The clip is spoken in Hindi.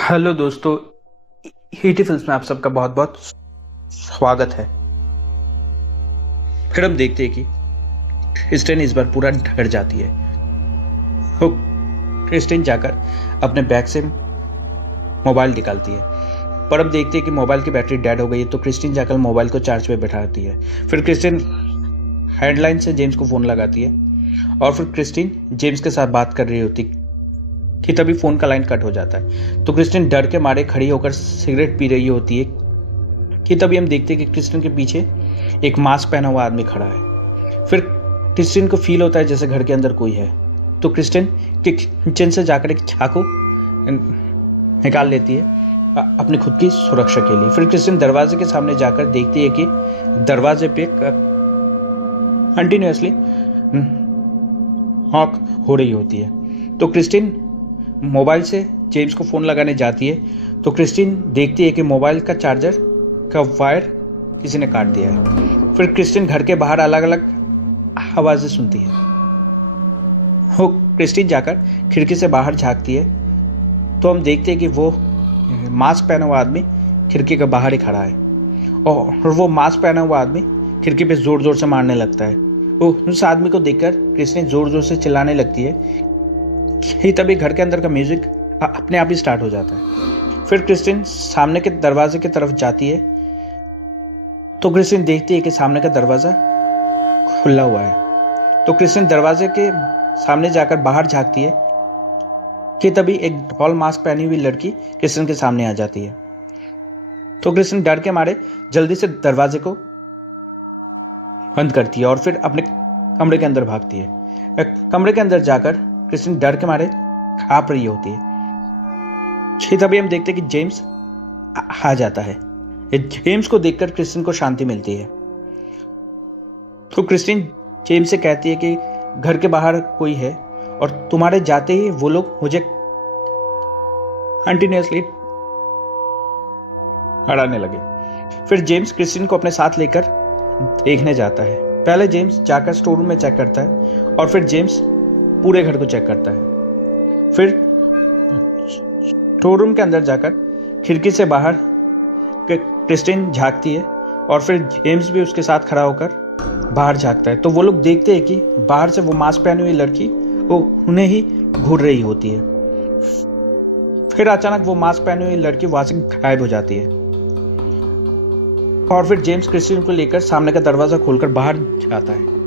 हेलो दोस्तों, हीटी फिल्म्स में आप सबका बहुत बहुत स्वागत है। फिर हम देखते हैं कि क्रिस्टिन इस बार पूरा डर जाती है। वो क्रिस्टिन जाकर अपने बैग से मोबाइल निकालती है, पर अब देखते हैं कि मोबाइल की बैटरी डेड हो गई है। तो क्रिस्टिन जाकर मोबाइल को चार्ज पे बैठाती है। फिर क्रिस्टिन हैंडलाइन से जेम्स को फ़ोन लगाती है और फिर क्रिस्टिन जेम्स के साथ बात कर रही होती कि तभी फ़ोन का लाइन कट हो जाता है। तो क्रिस्टिन डर के मारे खड़ी होकर सिगरेट पी रही होती है कि तभी हम देखते हैं कि क्रिस्टिन के पीछे एक मास्क पहना हुआ आदमी खड़ा है। फिर क्रिस्टिन को फील होता है जैसे घर के अंदर कोई है। तो क्रिस्टिन किचन से जाकर एक चाकू निकाल लेती है अपनी खुद की सुरक्षा के लिए। फिर क्रिस्टिन दरवाजे के सामने जाकर देखती है कि दरवाजे पे कंटिन्यूसली नॉक हो रही होती है। तो क्रिस्टिन मोबाइल से जेम्स को फ़ोन लगाने जाती है तो क्रिस्टिन देखती है कि मोबाइल का चार्जर का वायर किसी ने काट दिया है। फिर क्रिस्टिन घर के बाहर अलग अलग आवाज़ें सुनती है। वो क्रिस्टिन जाकर खिड़की से बाहर झांकती है तो हम देखते हैं कि वो मास्क पहना हुआ आदमी खिड़की के बाहर ही खड़ा है और वो मास्क पहना हुआ आदमी खिड़की पे ज़ोर ज़ोर से मारने लगता है। वो उस आदमी को देखकर क्रिस्टिन ज़ोर ज़ोर से चिल्लाने लगती है कि तभी घर के अंदर का म्यूजिक अपने आप ही स्टार्ट हो जाता है। फिर क्रिस्टिन सामने के दरवाजे की तरफ जाती है तो क्रिस्टिन देखती है कि सामने का दरवाज़ा खुला हुआ है। तो क्रिस्टिन दरवाजे के सामने जाकर बाहर झांकती है कि तभी एक डॉल मास्क पहनी हुई लड़की क्रिस्टिन के सामने आ जाती है। तो क्रिस्टिन डर के मारे जल्दी से दरवाजे को बंद करती है और फिर अपने कमरे के अंदर भागती है। कमरे के अंदर जाकर क्रिस्टिन डर के मारे कांप रही होती है। तभी हम देखते हैं कि जेम्स आ जाता है। जेम्स को देखकर क्रिस्टिन को शांति मिलती है। तो क्रिस्टिन जेम्स से कहती है कि घर के बाहर कोई है और तुम्हारे जाते ही वो लोग मुझे कंटिन्यूसली हराने लगे। फिर जेम्स क्रिस्टिन को अपने साथ लेकर देखने जाता है। पहले जेम्स जाकर स्टोर रूम में चेक करता है और फिर जेम्स पूरे घर को चेक करता है। फिर स्टोर रूम के अंदर जाकर खिड़की से बाहर क्रिस्टिन झांकती है और फिर जेम्स भी उसके साथ खड़ा होकर बाहर झांकता है। तो वो लोग देखते हैं कि बाहर से वो मास्क पहनी हुई लड़की वो उन्हें ही घूर रही होती है। फिर अचानक वो मास्क पहनी हुई लड़की वहां से गायब हो जाती है और फिर जेम्स क्रिस्टिन को लेकर सामने का दरवाजा खोलकर बाहर जाता है।